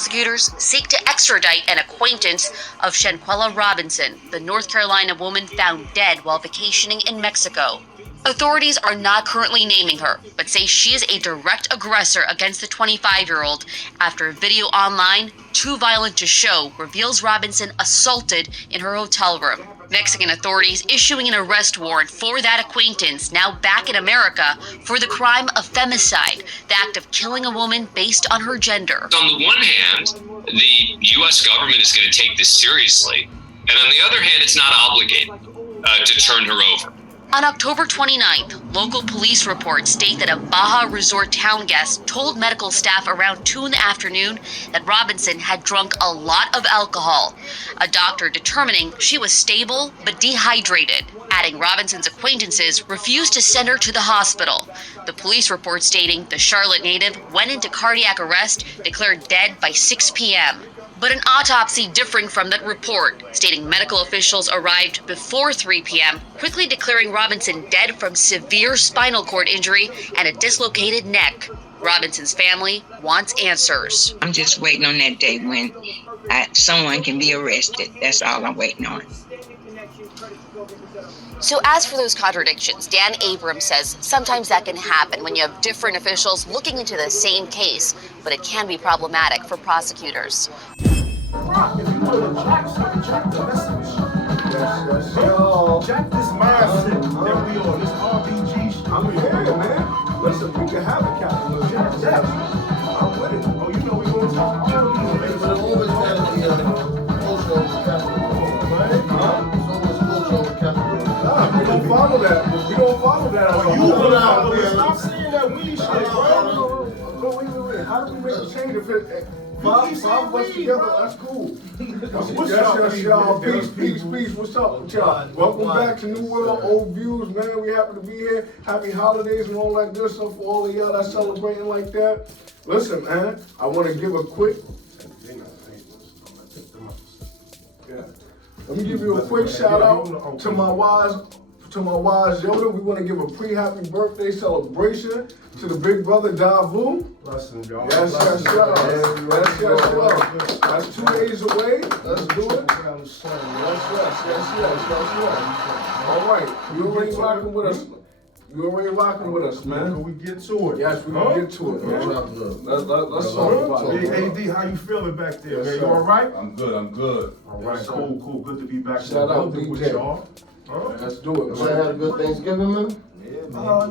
Prosecutors seek to extradite an acquaintance of Shanquella Robinson, the North Carolina woman found dead while vacationing in Mexico. Authorities are not currently naming her, but say she is a direct aggressor against the 25-year-old after a video online, too violent to show, reveals Robinson assaulted in her hotel room. Mexican authorities issuing an arrest warrant for that acquaintance, now back in America, for the crime of femicide, the act of killing a woman based on her gender. On the one hand, the U.S. government is going to take this seriously, and on the other hand, it's not obligated to turn her over. On October 29th, local police reports state that a Baja Resort town guest told medical staff around 2 in the afternoon that Robinson had drunk a lot of alcohol, a doctor determining she was stable but dehydrated, adding Robinson's acquaintances refused to send her to the hospital. The police report stating the Charlotte native went into cardiac arrest, declared dead by 6 p.m. But an autopsy differing from that report, stating medical officials arrived before 3 p.m., quickly declaring Robinson dead from severe spinal cord injury and a dislocated neck. Robinson's family wants answers. I'm just waiting on that day when someone can be arrested. That's all I'm waiting on. So as for those contradictions, Dan Abrams says sometimes that can happen when you have different officials looking into the same case, but it can be problematic for prosecutors. Check this mindset that we on, this RBG. I'm here, man. Listen, we can have a capitalism. Yes. I'm with it. Oh, you know we gonna talk all these things. But always gotta be culture over capitalism, right? Huh? It's always culture over capitalism. Nah, we don't follow that. We don't follow that. Oh, you gonna follow it. Stop saying that weed shit, bro. Wait. How do we make a change if it... Five of us together, that's cool. What's up, y'all? Peace. What's up with y'all? Welcome back to New World, Old Views, man. We happy to be here. Happy holidays and all that good stuff for all of y'all that's celebrating like that. Listen, man, I want to give a quick... Let me give you a quick shout out to my wise Yoda. We want to give a pre-happy birthday celebration to the big brother Davu. Blessing, y'all. Yes. That's 2 days away. Let's do it. Yes. All right. You already rocking with us. Man. Can we get to it? Yes, we can get to it, man. Let's talk about it. Hey, AD, how you feeling back there, man? You all right? I'm good. All right, cool. Good to be back Shout out with DJ. y'all. Let's do it, man. You had a good Thanksgiving, man? You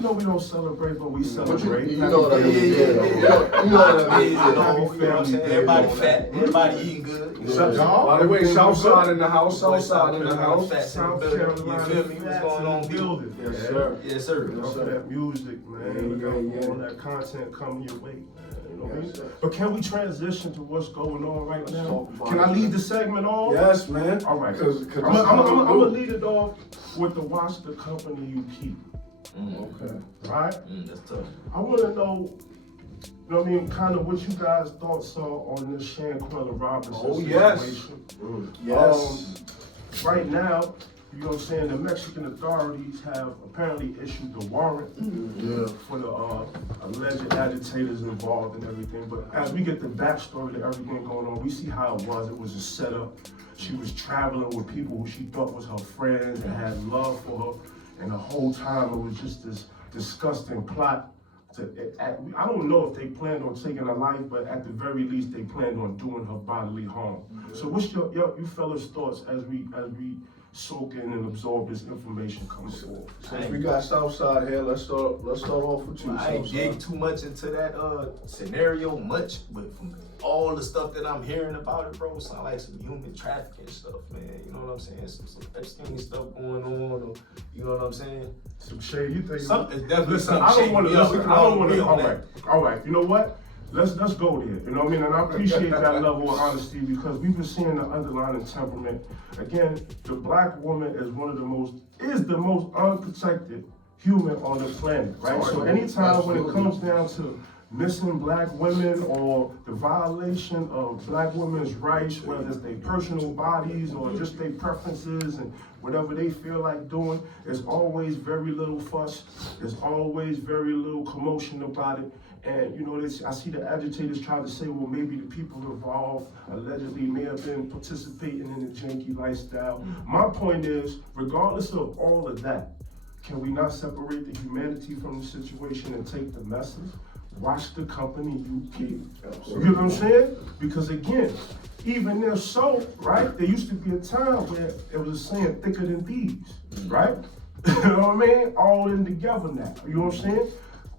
know we don't celebrate, but we celebrate. You know what I mean? You know what I mean? Happy family day. Everybody fat, everybody eating good. By the way, Southside in the house. South Carolina. You feel me? What's going on, building? Yes, sir. Yes, sir. That music, man. Yeah. All that content coming your way, man. You know what I mean? Yes, sir. But can we transition to what's going on right now? Can I lead the segment off? Yes, man. All right. Cause I'm gonna lead it off with the watch the company you keep. Okay. Right? That's tough. I want to know, you know what I mean, kind of what you guys' thoughts are on this Shanquella Robinson situation. Yes. Right now, you know what I'm saying, the Mexican authorities have apparently issued a warrant for the alleged agitators involved and everything. But as we get the backstory to everything going on, we see how it was. It was a setup. She was traveling with people who she thought was her friends and had love for her. And the whole time it was just this disgusting plot. I don't know if they planned on taking her life, but at the very least they planned on doing her bodily harm. So what's you fellas' thoughts as we soak in and absorb this information coming forward? Since we got Southside here, let's start off with you. I ain't dig too much into that scenario but from all the stuff that I'm hearing about it, bro, it sound like some human trafficking stuff, man. You know what I'm saying? Some Epstein stuff going on, or, you know what I'm saying? Some shade. You think something? Definitely listen, something. I don't want to listen. I don't want to. All All right. You know what? Let's go there. You know what I mean? And I appreciate that level of honesty because we've been seeing the underlying temperament. Again, the black woman is the most unprotected human on the planet, right? So anytime when it comes down to missing black women or the violation of black women's rights, whether it's their personal bodies or just their preferences and whatever they feel like doing, there's always very little fuss. There's always very little commotion about it. And you know, I see the agitators try to say, well, maybe the people involved allegedly may have been participating in the janky lifestyle. My point is, regardless of all of that, can we not separate the humanity from the situation and take the message? Watch the company you keep. You know what I'm saying? Because again, even if so, right, there used to be a time where it was a saying thicker than thieves, right? You know what I mean? All in together now. You know what I'm saying?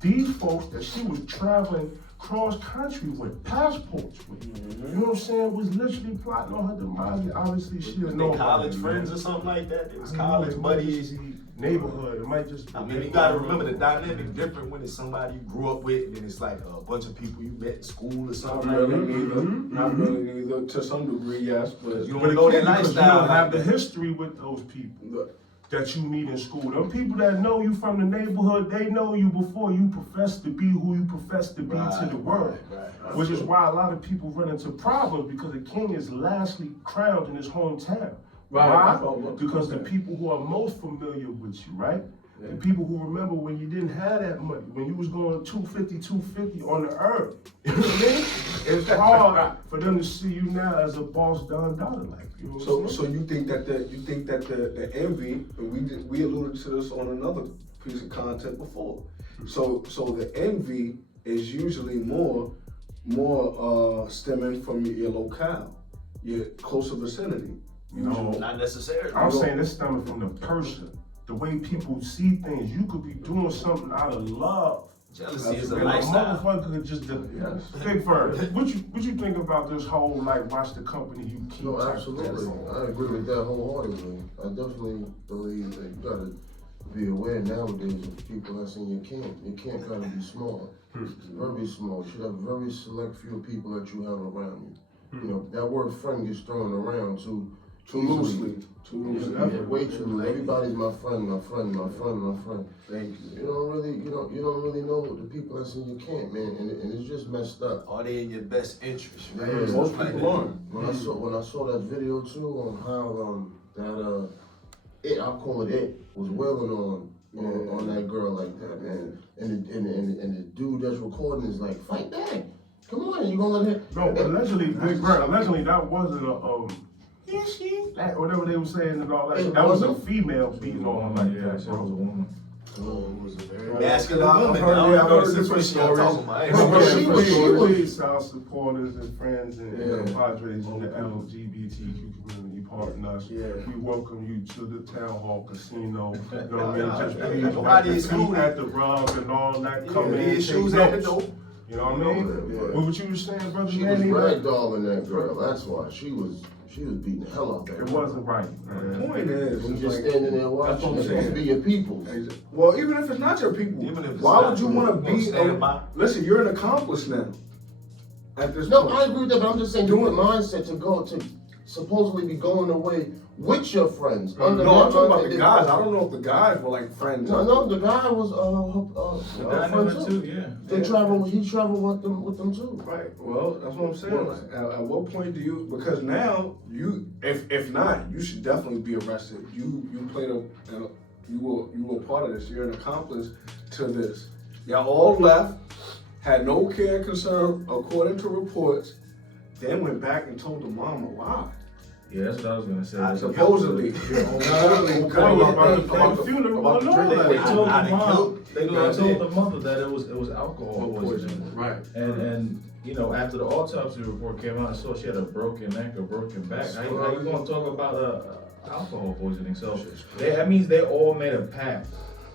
These folks that she was traveling cross country with, passports with, you know what I'm saying, was literally plotting on her demise. Obviously, she didn't know. They college friends or something like that. It was college buddies. Neighborhood. It might just. I mean, you gotta remember the dynamic different when it's somebody you grew up with, and then it's like a bunch of people you met in school or something. Not really neither. Not really neither. To some degree, yes, but You But don't know again, their because you lifestyle. don't have the history with those people that you meet in school. Them people that know you from the neighborhood, they know you before you profess to be who you profess to be to the world. Right. Which is why a lot of people run into problems because a king is lastly crowned in his hometown. Right. Why? Because the people who are most familiar with you, right? The people who remember when you didn't have that money, when you was going 250 on the earth. You know what I mean? It's hard for them to see you now as a boss Don Dollar like. You know what I'm saying? So you think that the envy, and we alluded to this on another piece of content before. So the envy is usually more stemming from your locale, your closer vicinity. No, Not necessarily. I'm saying it's stemming from the person. The way people see things. You could be doing something out of love. Jealousy is a And a lifestyle. motherfucker could just Big Fern, what you think about this whole like watch the company you keep? No, type absolutely. thing? I agree with that wholheartedly. I definitely believe that you gotta be aware nowadays of people that's in your camp. Your camp gotta be small. Very small. You should have a very select few people that you have around you. You know, that word friend gets thrown around too loosely. Way too loosely. Everybody's my friend. Thank you. You don't really know the people that's in your camp, man, and it's just messed up. Are they in your best interest? Right? Yeah. Most people aren't. When I saw that video too on how I'll call it was wailing on that girl like that, man. And the dude that's recording is like, fight back. Come on, you gonna let him? No, allegedly, Big Bird, allegedly that wasn't that whatever they were saying and all that. That was a female beating on her like that, bro. Masculine woman. I've heard I don't know the different situation y'all stories. talking about. I ain't But gonna she go into it. was our supporters and friends and Padres in the LGBTQ community partnering us. Yeah. We welcome you to the Town Hall Casino. You know what I mean? Just Yeah, please nobody wipe is your feet excluded. at the rug and all that. Come Yeah, in, his take shoes at the notes. door. You know what I mean? Yeah. What you were saying, brother? She was Manny? ragdolling that girl. That's why she was beating the hell out of that It girl. wasn't right, The man. point is, You it's just like, standing there that's what watching. I'm It's supposed to saying. be your peoples. Well, even if it's not your people, Even if it's why not, would you want to you be? gonna stand by? Listen, you're an accomplice now. At this No, point. I agree with that, but I'm just saying, doing the mindset to go to supposedly be going away with your friends. No, I'm talking about the guys. I don't know if the guys were like friends. No, the guy was The guy friend number too. two, yeah. He traveled with them too. Right. Well, that's what I'm saying. Like, at what point do you? Because now you, if not, you should definitely be arrested. You played you were part of this. You're an accomplice to this. Y'all all left, had no care and concern according to reports. Then went back and told the mama why. Yeah, that's what I was gonna say. Supposedly. About the funeral About and the all drink. They that. told I the done mom. killed- They told the mother that it was alcohol poisoning. Right. And you know, after the autopsy report came out, I saw she had a broken neck, a broken back. How you gonna talk about alcohol poisoning? So that means they all made a pact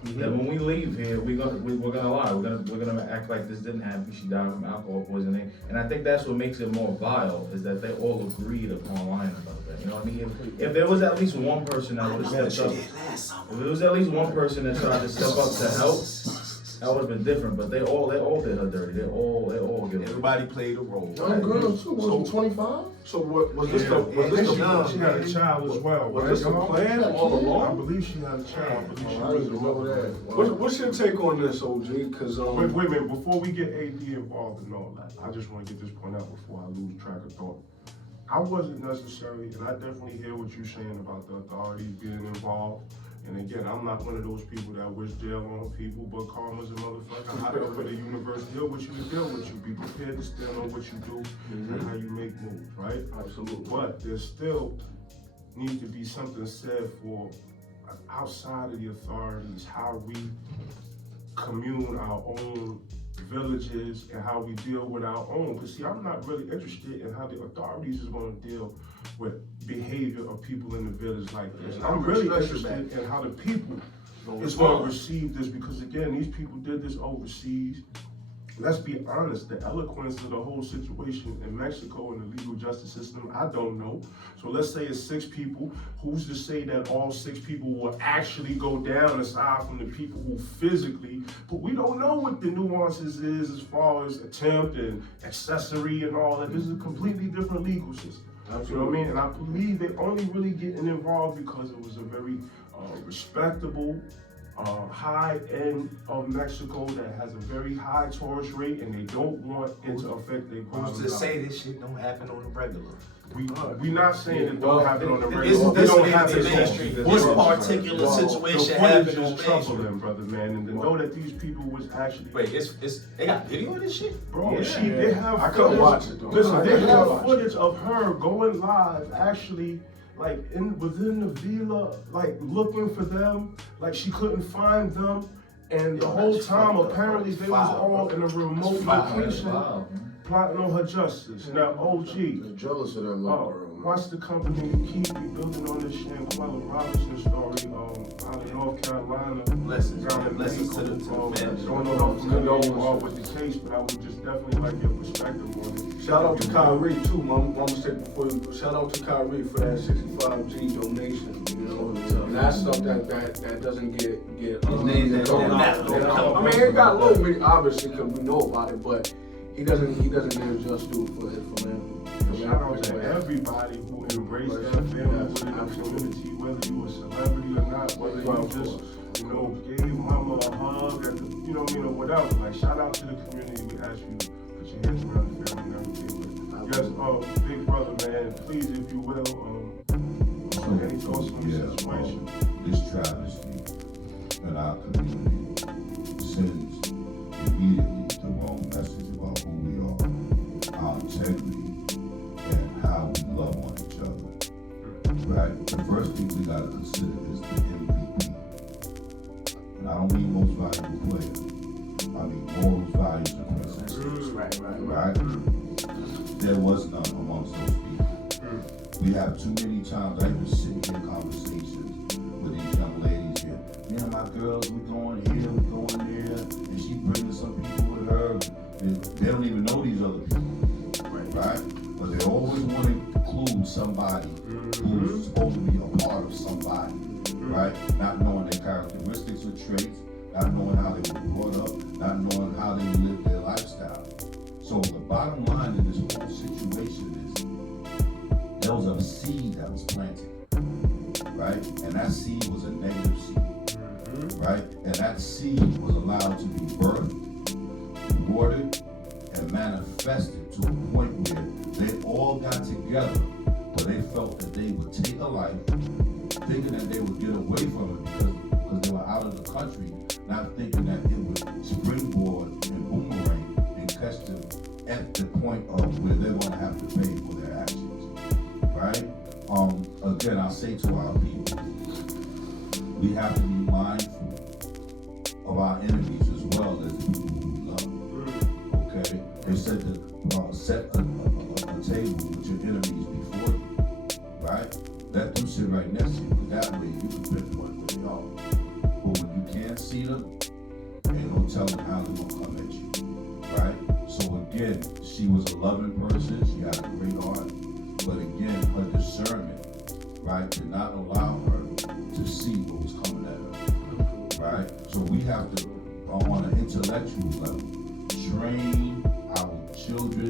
that when we leave here, we're gonna lie. We're gonna act like this didn't happen. She died from alcohol poisoning. And I think that's what makes it more vile is that they all agreed upon lying about that. You know what I mean? If there was at least one person that would have stepped up, if there was at least one person that tried to step up to help, that would have been different. But they all did her dirty. They all give her. Everybody played a role. Young girl too. Was she 25? So what was this? She had a child as well. Was right? this a plan all I along? believe she had a child. I believe she I was didn't a know mother. that. What's your take on this, OG? Because Wait a minute, before we get AD involved and all that, I just want to get this point out before I lose track of thought. I wasn't necessarily, and I definitely hear what you're saying about the authorities being involved. And again, I'm not one of those people that wish jail on people, but karma's a motherfucker. However the universe deal with you to deal with you. Be prepared to stand on what you do and how you make moves, right? Absolutely. But there still needs to be something said for outside of the authorities, how we commune our own villages and how we deal with our own. Because see, I'm not really interested in how the authorities is going to deal with behavior of people in the village like this. I'm really interested in how the people is going to receive this, because again, these people did this overseas. Let's be honest, the eloquence of the whole situation in Mexico and the legal justice system, I don't know. So let's say it's 6 people. Who's to say that all 6 people will actually go down aside from the people who physically, but we don't know what the nuances is as far as attempt and accessory and all that. This is a completely different legal system. Absolutely. You know what I mean? And I believe they only really getting involved because it was a very respectable, high end of Mexico that has a very high tourist rate, and they don't want it to affect their bottom Who's to say this shit don't happen on the regular? We not saying it don't happen on the regular. This don't happen mainstream. This particular situation happened on troubling, brother, man, and to know that these people was actually. Wait, they got video of this shit, bro. They have. I couldn't watch it though. Listen, they have footage of her going live, actually. Like within the villa, like looking for them, like she couldn't find them, and the whole time apparently they was all in a remote location, plotting on her justice. Now, OG, They're jealous of that little girl. watch the company keep building on this Shanquella Robinson story out of North Carolina. Lessons to the family. Don't know how familiar you are with the case, but I would just definitely like your perspective on it. Shout out to Kyrie too, Mama said before you. Shout out to Kyrie for that 65G donation. You know, and that's stuff that doesn't get. His name's I mean, it got low, obviously, because we know about it, but he doesn't get his just due for his philanthropy. Shout out to everybody who embraced that family within the community, whether you a celebrity or not, whether you just, gave mama a hug, at the, or whatever. Like, shout out to the community. We ask you to put your hands around the family and everything. Yes, big brother, man, please, if you will, any thoughts on the situation? This travesty in our community sends immediately the wrong message about who we are, our integrity, and how we love on each other. Right? The first thing we gotta consider is the MVP. And I don't mean most valuable player. I mean morals, values, and principles. Right? There was none amongst those people. We have too many times, I even sit in conversations with these young ladies here. Me and my girls, we going here, we going there, and she bringing some people with her. They don't even know these other people, right? But they always want to include somebody who's supposed to be a part of somebody, right? Not knowing their characteristics or traits, not knowing how they were brought up, not knowing how they live their lifestyle. So the bottom line in this whole situation is there was a seed that was planted, right? And that seed was a negative seed, right? And that seed was allowed to be birthed, watered, and manifested to a point where they all got together, but they felt that they would take a life, thinking that they would get away from it because they were out of the country, not thinking that it would springboard and boomerang and catch them at the point of where they're going to have to pay for their actions, right? Again, I'll say to our people, we have to be mindful of our enemies as well as the people who we love, okay? They said to set a table with your enemies before you, right? Let them sit right next to you, because that way you can pinpoint where they are. But when you can't see them, ain't no telling how they're going to come at you, right? So again, she was a loving person, she had a great heart, but again, her discernment, right, did not allow her to see what was coming at her, right? So we have to, on an intellectual level, train our children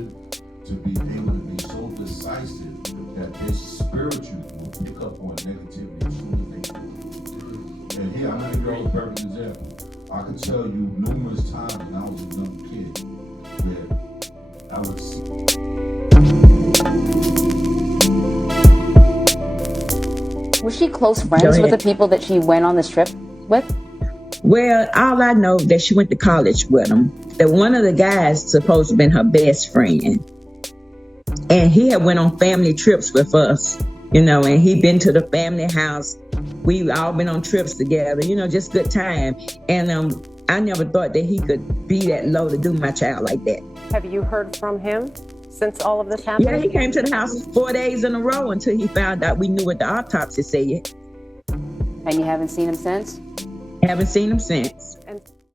to be able to be so decisive that their spiritual will pick up on negativity as soon as they do. And here, I'm going to give you a perfect example. I can tell you numerous times when I was a young kid where I would see. Was she close friends with the people that she went on this trip with? Well, all I know that she went to college with him. That one of the guys supposed to have been her best friend. And he had went on family trips with us, you know, and he'd been to the family house. We all been on trips together, you know, just good time. And I never thought that he could be that low to do my child like that. Have you heard from him since all of this happened? Yeah, he came to the house 4 days in a row until he found out we knew what the autopsy said. And you haven't seen him since? Haven't seen him since.